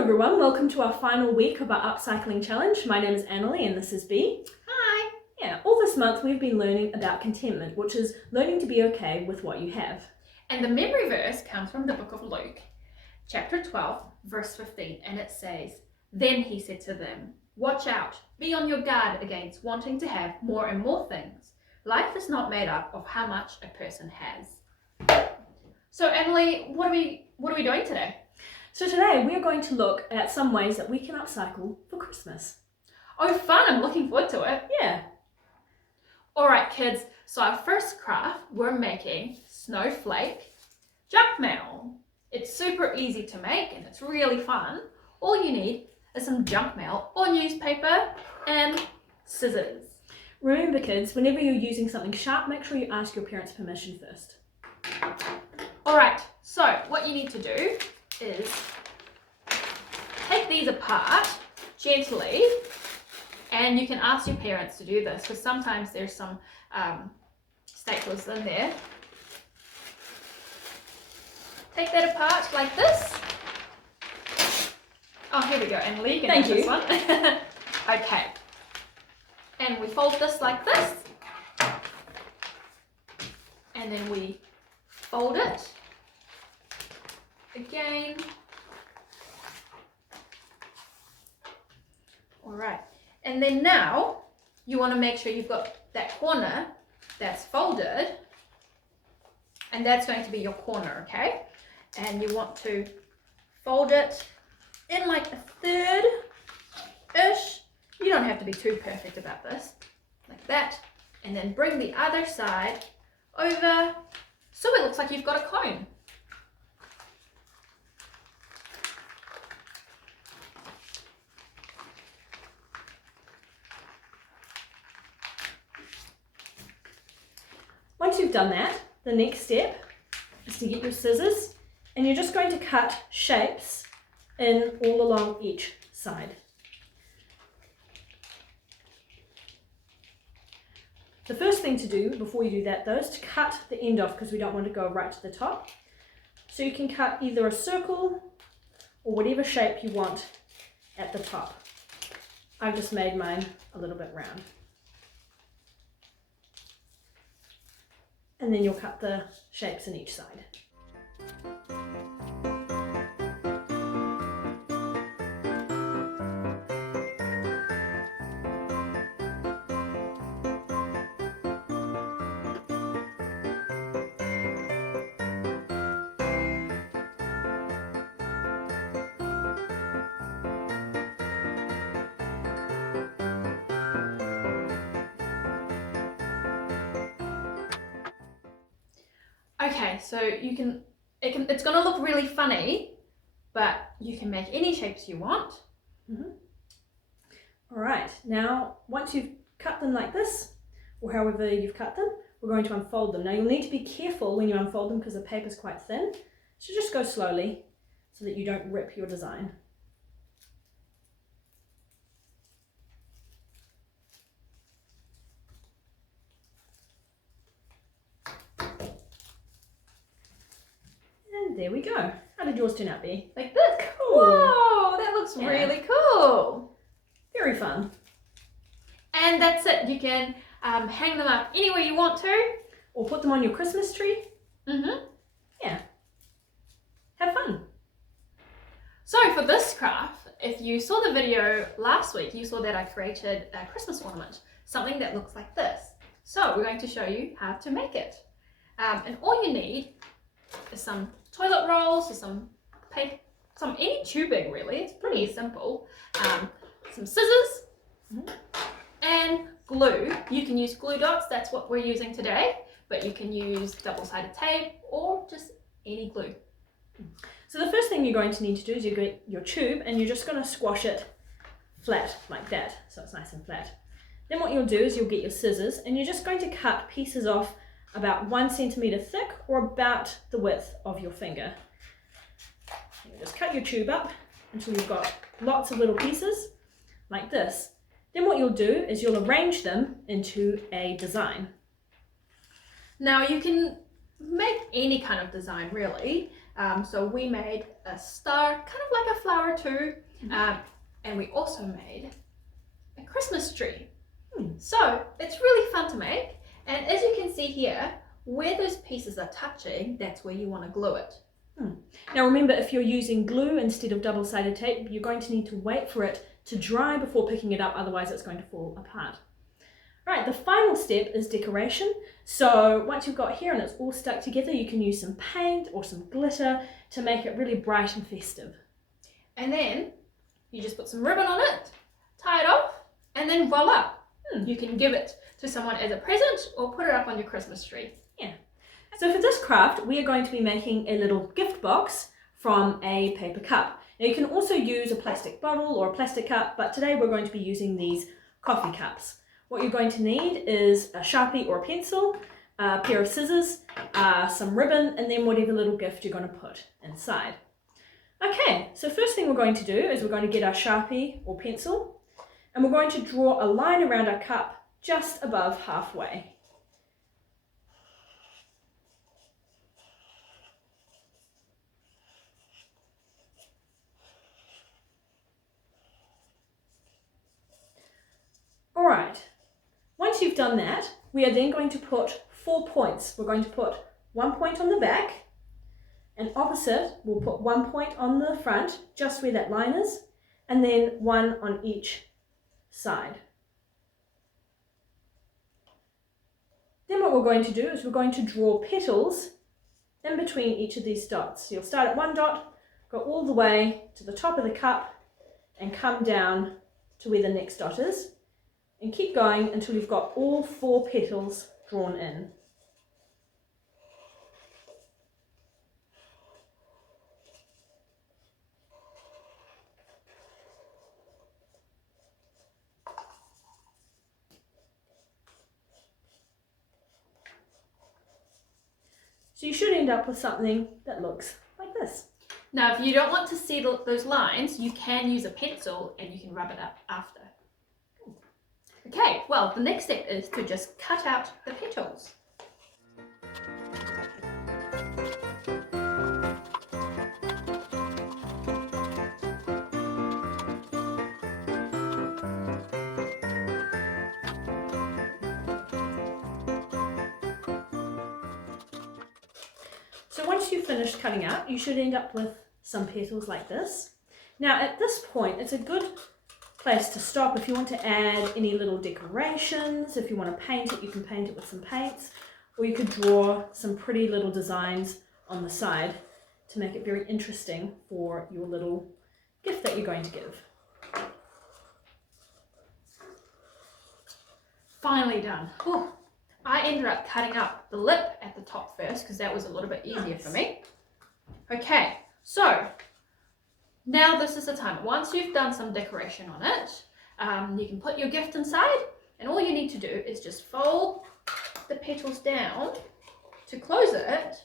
Hello everyone, welcome to our final week of our upcycling challenge. My name is Annalie and this is Bea. Hi! Yeah, all this month we've been learning about contentment, which is learning to be okay with what you have. And the memory verse comes from the book of Luke, chapter 12, verse 15, and it says, "Then he said to them, watch out, be on your guard against wanting to have more and more things. Life is not made up of how much a person has." So Annalie, what are we doing today? So today we are going to look at some ways that we can upcycle for Christmas. Oh, fun! I'm looking forward to it. Yeah. Alright kids, so our first craft, we're making Snowflake junk mail. It's super easy to make and it's really fun. All you need is some junk mail or newspaper and scissors. Remember kids, whenever you're using something sharp, make sure you ask your parents' permission first. Alright, so what you need to do is take these apart gently, and you can ask your parents to do this because sometimes there's some staplers in there. Take that apart like this. Oh, here we go, and Lee, you can have this one. Okay, and we fold this like this, and then we fold it again. All right, and then now you want to make sure you've got that corner that's folded, and that's going to be your corner, okay? And you want to fold it in like a third-ish. You don't have to be too perfect about this, like that, and then bring the other side over so it looks like you've got a cone. Once you've done that, the next step is to get your scissors and you're just going to cut shapes in all along each side. The first thing to do before you do that though is to cut the end off because we don't want to go right to the top. So you can cut either a circle or whatever shape you want at the top. I've just made mine a little bit round. And then you'll cut the shapes in each side. Okay, so it's gonna look really funny, but you can make any shapes you want. All right, now once you've cut them like this, or however you've cut them, we're going to unfold them. Now you'll need to be careful when you unfold them because the paper's quite thin, so just go slowly so that you don't rip your design. And there we go. How did yours turn out, Bea? Like this. Cool. Whoa, that looks really cool. Very fun. And that's it. You can hang them up anywhere you want to. Or put them on your Christmas tree. Yeah. Have fun. So for this craft, if you saw the video last week, you saw that I created a Christmas ornament, something that looks like this. So we're going to show you how to make it. And all you need is some toilet rolls or some paper, any tubing really. It's pretty simple. Some scissors and glue. You can use glue dots, that's what we're using today, but you can use double-sided tape or just any glue. So the first thing you're going to need to do is you get your tube and you're just going to squash it flat like that, so it's nice and flat. Then what you'll do is you'll get your scissors and you're just going to cut pieces off about 1 centimeter thick or about the width of your finger. You just cut your tube up until you've got lots of little pieces like this. Then what you'll do is you'll arrange them into a design. Now you can make any kind of design really. So we made a star, kind of like a flower too, and we also made a Christmas tree. So it's really fun to make, and as you can see here, where those pieces are touching, that's where you want to glue it. Now remember, if you're using glue instead of double-sided tape, you're going to need to wait for it to dry before picking it up, otherwise it's going to fall apart. Right, the final step is decoration. So once you've got here and it's all stuck together, you can use some paint or some glitter to make it really bright and festive. And then you just put some ribbon on it, tie it off, and then voila! You can give it to someone as a present or put it up on your Christmas tree. Yeah. So for this craft, we are going to be making a little gift box from a paper cup. Now you can also use a plastic bottle or a plastic cup, but today we're going to be using these coffee cups. What you're going to need is a Sharpie or a pencil, a pair of scissors, some ribbon, and then whatever little gift you're going to put inside. Okay, so first thing we're going to do is we're going to get our Sharpie or pencil, and we're going to draw a line around our cup just above halfway. Alright, once you've done that, we are then going to put 4 points. We're going to put 1 point on the back, and opposite we'll put 1 point on the front, just where that line is, and then 1 on each side. Then what we're going to do is we're going to draw petals in between each of these dots. So you'll start at 1 dot, go all the way to the top of the cup, and come down to where the next dot is, and keep going until you've got all 4 petals drawn in. So you should end up with something that looks like this. Now, if you don't want to see those lines, you can use a pencil and you can rub it up after. Okay, well, the next step is to just cut out the petals. So once you've finished cutting out, you should end up with some petals like this. Now at this point, it's a good place to stop if you want to add any little decorations. If you want to paint it, you can paint it with some paints, or you could draw some pretty little designs on the side to make it very interesting for your little gift that you're going to give. Finally done. Whew. I ended up cutting up the lip at the top first because that was a little bit easier for me. Okay, so now this is the time. Once you've done some decoration on it, you can put your gift inside, and all you need to do is just fold the petals down to close it,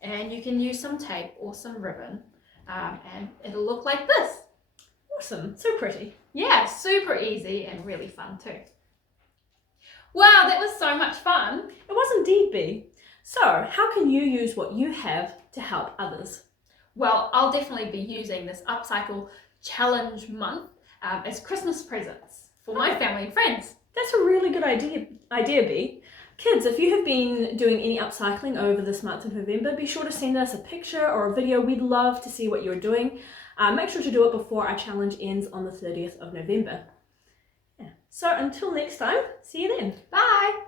and you can use some tape or some ribbon, and it'll look like this. Awesome, so pretty. Yeah, super easy and really fun too. Wow, that was so much fun. It was indeed, Bea. So how can you use what you have to help others? Well, I'll definitely be using this Upcycle Challenge month as Christmas presents for my family and friends. That's a really good idea, Bea. Kids, if you have been doing any upcycling over this month of November, be sure to send us a picture or a video. We'd love to see what you're doing. Make sure to do it before our challenge ends on the 30th of November. Yeah. So until next time, see you then. Bye!